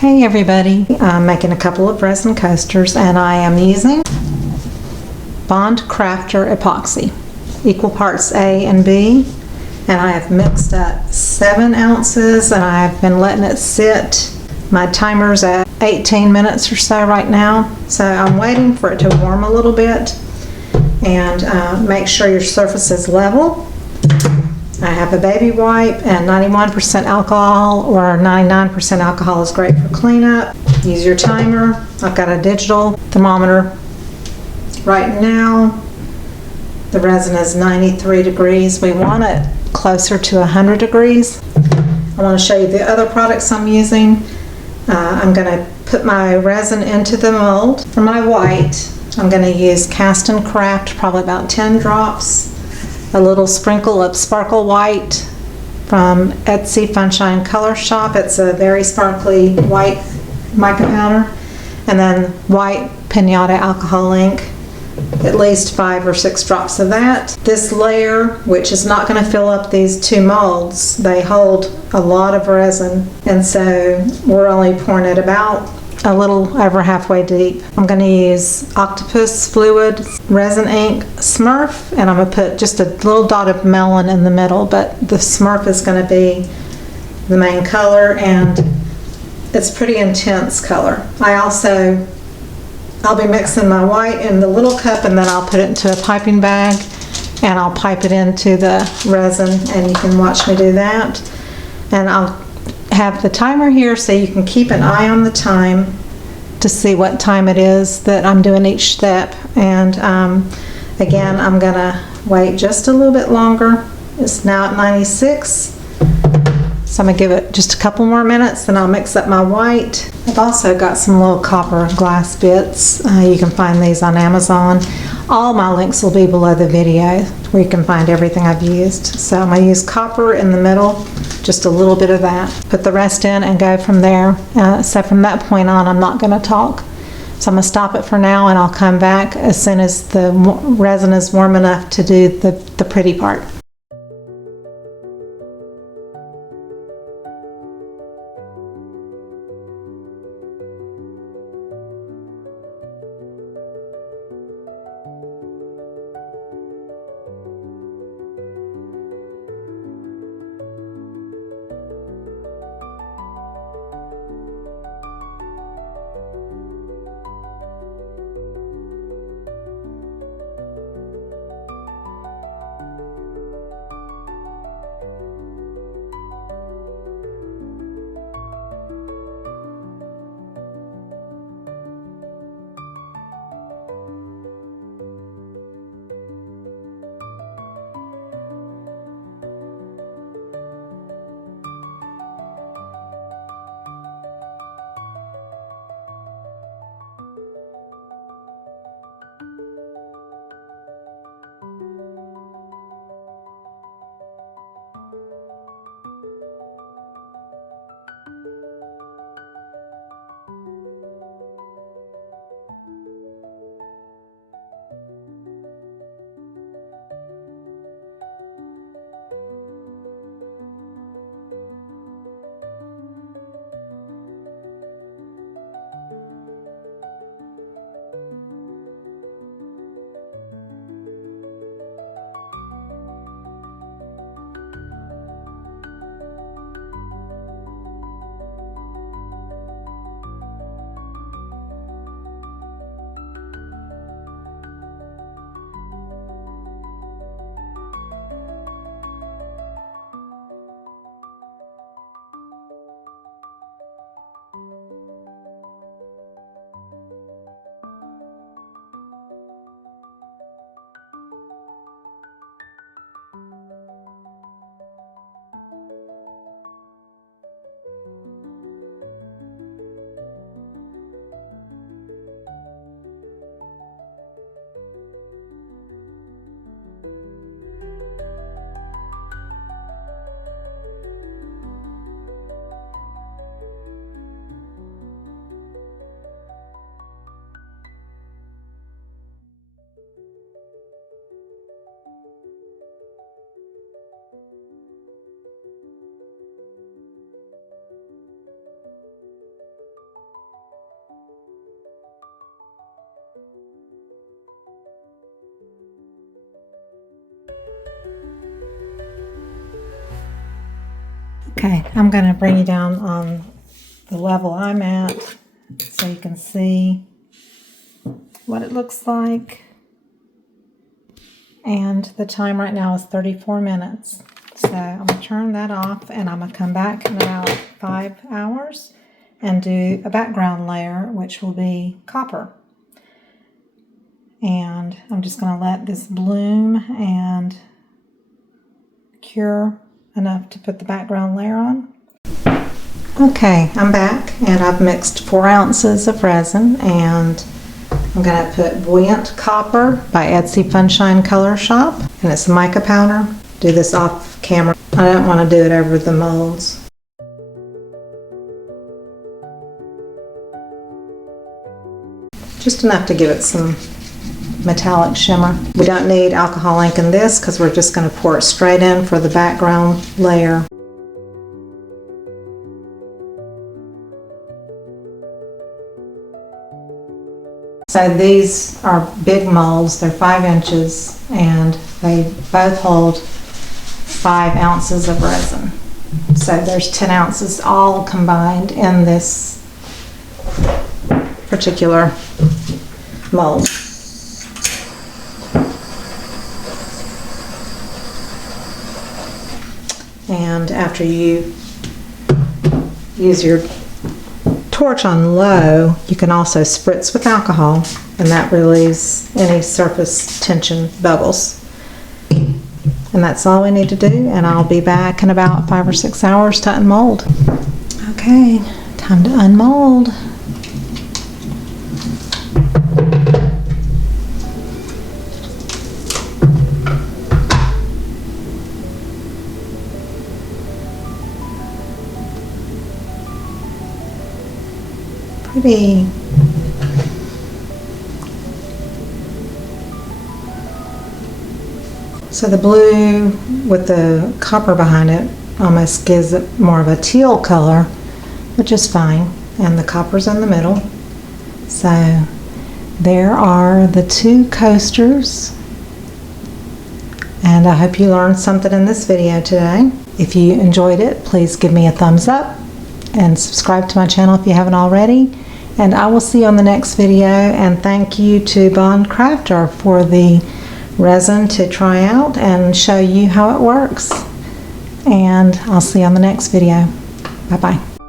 Hey everybody, I'm making a couple of resin coasters and I am using Bond Craftor epoxy, equal parts A and B, and I have mixed up 7 ounces and I've been letting it sit. My timer's at 18 minutes or so right now, so I'm waiting for it to warm a little bit. And make sure your surface is level. I have a baby wipe and 91% alcohol or 99% alcohol is great for cleanup. Use your timer. I've got a digital thermometer. Right now the resin is 93 degrees. We want it closer to 100 degrees. I want to show you the other products I'm using. I'm going to put my resin into the mold. For my white, I'm going to use Cast and Craft, probably about 10 drops. A little sprinkle of sparkle white from Etsy Funshine Color Shop. It's a very sparkly white mica powder. And then white Pinata alcohol ink, at least 5 or 6 drops of that. This layer, which is not going to fill up these 2 molds, they hold a lot of resin, and so we're only pouring it about a little over halfway deep. I'm going to use Octopus Fluid Resin Ink Smurf, and I'm going to put just a little dot of melon in the middle, but the Smurf is going to be the main color, and it's pretty intense color. I'll be mixing my white in the little cup, and then I'll put it into a piping bag, and I'll pipe it into the resin, and you can watch me do that. And I'll have the timer here so you can keep an eye on the time to see what time it is that I'm doing each step. And again, I'm gonna wait just a little bit longer. It's now at 96, so I'm gonna give it just a couple more minutes, then I'll mix up my white. I've also got some little copper glass bits. You can find these on Amazon. All my links will be below the video where you can find everything I've used. So I'm going to use copper in the middle, just a little bit of that. Put the rest in and go from there. So from that point on, I'm not going to talk. So I'm going to stop it for now, and I'll come back as soon as the resin is warm enough to do the pretty part. Okay, I'm going to bring you down on the level I'm at so you can see what it looks like. And the time right now is 34 minutes. So I'm going to turn that off and I'm going to come back in about 5 hours and do a background layer, which will be copper. And I'm just going to let this bloom and cure enough to put the background layer on. Okay, I'm back and I've mixed 4 ounces of resin, and I'm going to put Buoyant Copper by Etsy Funshine Color Shop, and it's mica powder. Do this off camera. I don't want to do it over the molds. Just enough to give it some metallic shimmer. We don't need alcohol ink in this because we're just going to pour it straight in for the background layer. So these are big molds. They're 5 inches and they both hold 5 ounces of resin. So there's 10 ounces all combined in this particular mold. And after you use your torch on low, you can also spritz with alcohol, and that relieves any surface tension bubbles. And that's all we need to do, and I'll be back in about 5 or 6 hours to unmold. Okay, time to unmold. Pretty. So the blue with the copper behind it almost gives it more of a teal color, which is fine, and the copper's in the middle. So there are the 2 coasters, and I hope you learned something in this video today. If you enjoyed it, please give me a thumbs up and subscribe to my channel if you haven't already. And I will see you on the next video, and thank you to Craftor for the resin to try out and show you how it works. And I'll see you on the next video. Bye bye.